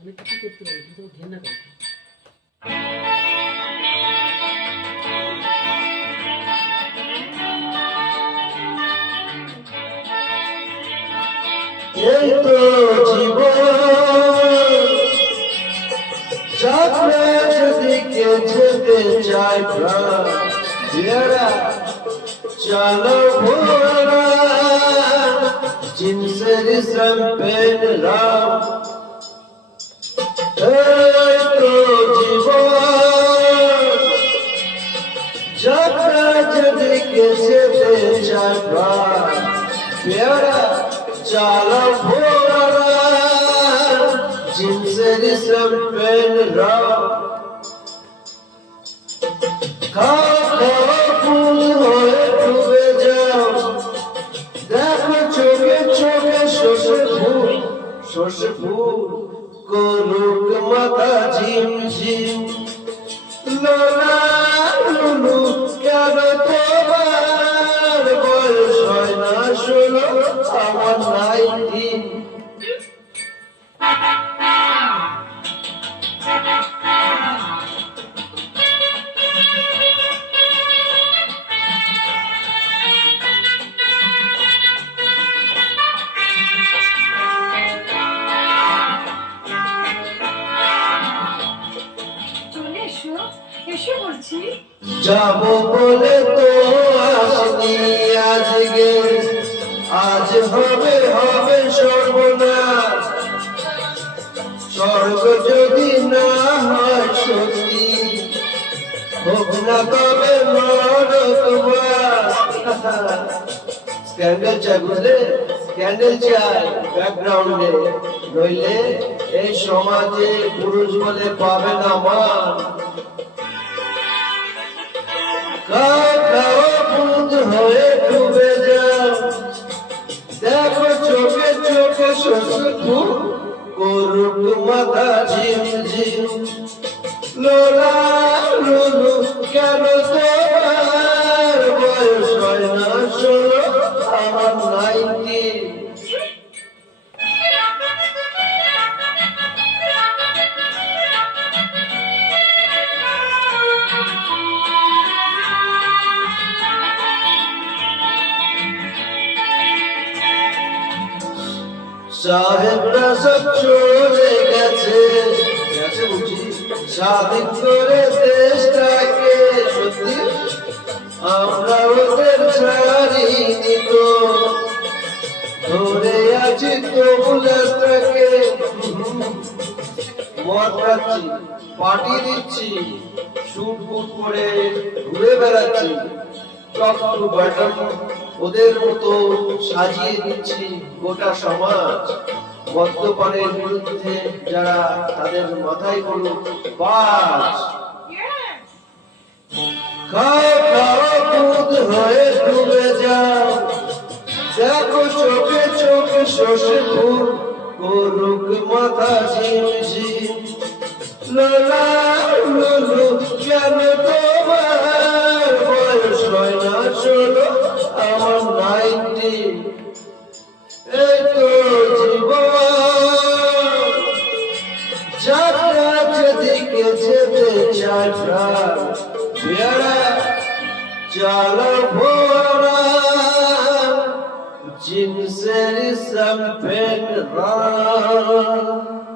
অনেক কিছু করতে পারি কিন্তু ঘেন্না করে। এই তো জীবন যাত্রা যেদিকে যেতে চায় প্রাণ বেড়া চলো ভোরা জিনসের সম্পেন রাম। এই তো জীবন যাত্রা যেদিকে যেতে চায় প্রাণ বেড়া চলো ভোরা জিনসের সম্পেন রাম। খাও খাও ফুল হয়ে ডুবে যাও, দেখো চোখে চোখে শস্য ফুল করুক মাথা ঝিমঝিম। লোলা লুলু কেন তোমার বয়স হয় না 16, আমার 19। যাবো বলে তো আসনি আজকে, আজ হবে হবে সর্বনাশ। স্বর্গ যদি না হয় সত্যি, হোক না তবে নরকবাস। স্ক্যান্ডেল চাই বুঝলে, স্ক্যান্ডেল চাই ব্যাকগ্রাউন্ডে, নইলে এই সমাজে পুরুষ বলে পাবে না মান। হয়ে ডুবে যাও, দেখো চোখে চোখে শস্য করুক মাথা ঝিমঝিম। লোলা লুলু কেন তোমার বয়স হয় না 16, আমার 19। সাহেবরা সব চলে গেছে বুঝি স্বাধীন করে দেশটাকে, সত্যি আমরা ওদের ছাড়িনি তো, ধরে আছি তবু লেজটাকে। মদ খাচ্ছি, পার্টি দিচ্ছি, শুট বুট করে ঘুরে বেড়াচ্ছি, টপ টু বটম ওদের মতো সাজিয়ে দিচ্ছি গোটা সমাজ। মদ্যপানের বিরুদ্ধে যারা, তাদের মাথায় বলুক বাজ। খাও খাও দুধ হয়ে ডুবে যাও, দেখো চোখে চোখে শস্য ফুল করুক মাথা ঝিমঝিম। লোলা লুলু কেন তোমার বয়স হয় না 16, আমার 19। এই তো জীবন যাত্রা যেদিকে যেতে চায় প্রাণ বেড়া চলো ভোরা জিনসের সম্পেন রাম।